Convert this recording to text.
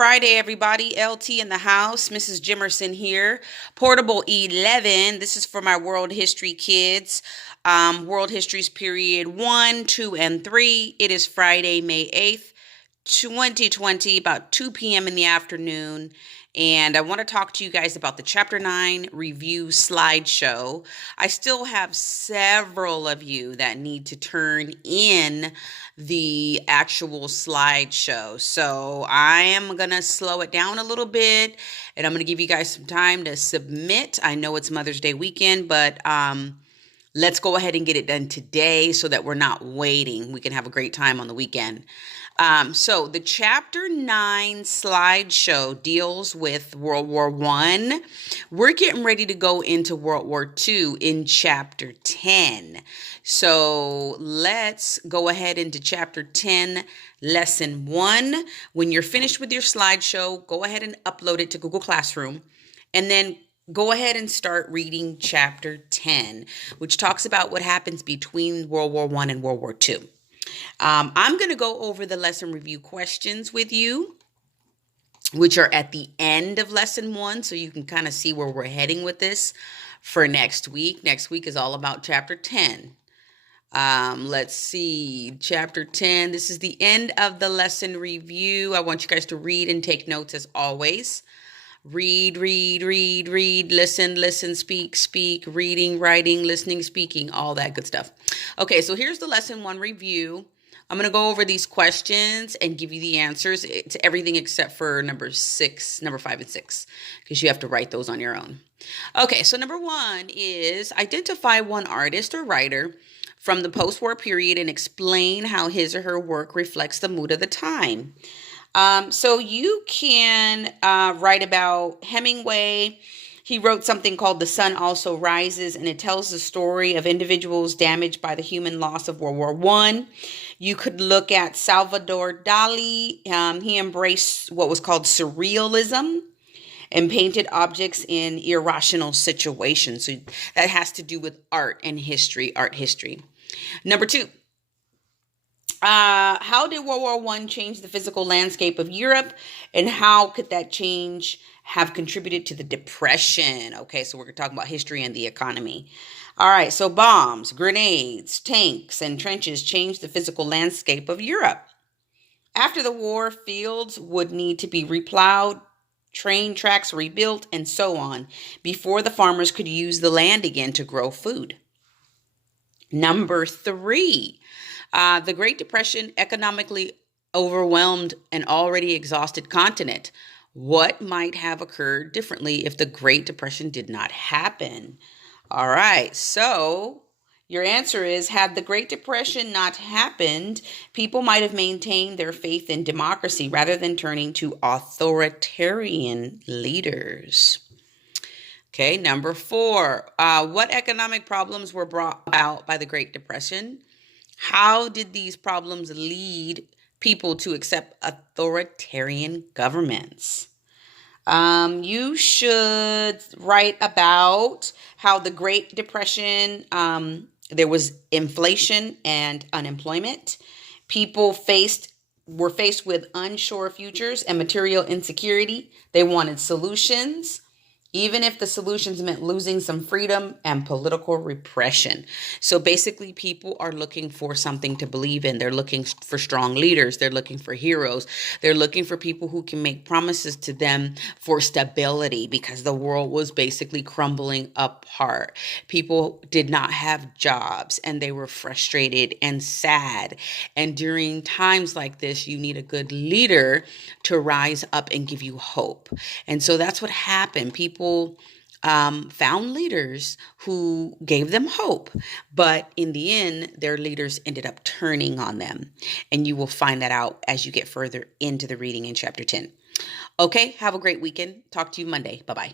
Friday, everybody. LT in the house. Mrs. Jimerson here. Portable 11. This is for my world history kids. World histories period 1, 2, and 3. It is Friday, May 8th, 2020, about 2 p.m. in the afternoon. And I want to talk to you guys about the Chapter 9 review slideshow. I still have several of you that need to turn in the actual slideshow. So I am going to slow it down a little bit, and I'm going to give you guys some time to submit. I know it's Mother's Day weekend, but let's go ahead and get it done today so that we're not waiting. We can have a great time on the weekend. So the Chapter 9 slideshow deals with World War I. We're getting ready to go into World War II in Chapter 10. So let's go ahead into Chapter 10, Lesson 1. When you're finished with your slideshow, go ahead and upload it to Google Classroom, and then go ahead and start reading Chapter 10, which talks about what happens between World War I and World War II. I'm going to go over the lesson review questions with you, which are at the end of Lesson 1, so you can kind of see where we're heading with this for next week. Next week is all about Chapter 10. Let's see, Chapter 10. This is the end of the lesson review. I want you guys to read and take notes as always. Read, listen, speak, reading, writing, listening, speaking, all that good stuff. Okay, so here's the Lesson 1 review. I'm going to go over these questions and give you the answers to everything except for number 5, and 6, because you have to write those on your own. Okay, so number 1 is identify one artist or writer from the post-war period and explain how his or her work reflects the mood of the time. So you can write about Hemingway. He wrote something called The Sun Also Rises, and it tells the story of individuals damaged by the human loss of World War I. You could look at Salvador Dali. He embraced what was called surrealism and painted objects in irrational situations. So that has to do with art history. Number 2. How did World War I change the physical landscape of Europe, and how could that change have contributed to the Depression? Okay, so we're talking about history and the economy. All right, so bombs, grenades, tanks, and trenches changed the physical landscape of Europe. After the war, fields would need to be replowed, train tracks rebuilt, and so on, before the farmers could use the land again to grow food. Number 3. The Great Depression economically overwhelmed an already exhausted continent. What might have occurred differently if the Great Depression did not happen? All right, so your answer is, had the Great Depression not happened, people might have maintained their faith in democracy rather than turning to authoritarian leaders. Okay, number 4. What economic problems were brought about by the Great Depression? How did these problems lead people to accept authoritarian governments? You should write about how the Great Depression, there was inflation and unemployment. People were faced with unsure futures and material insecurity. They wanted solutions, even if the solutions meant losing some freedom and political repression. So basically, people are looking for something to believe in. They're looking for strong leaders. They're looking for heroes. They're looking for people who can make promises to them for stability, because the world was basically crumbling apart. People did not have jobs, and they were frustrated and sad. And during times like this, you need a good leader to rise up and give you hope. And so that's what happened. People found leaders who gave them hope, but in the end, their leaders ended up turning on them. And you will find that out as you get further into the reading in Chapter 10. Okay, have a great weekend. Talk to you Monday. Bye-bye.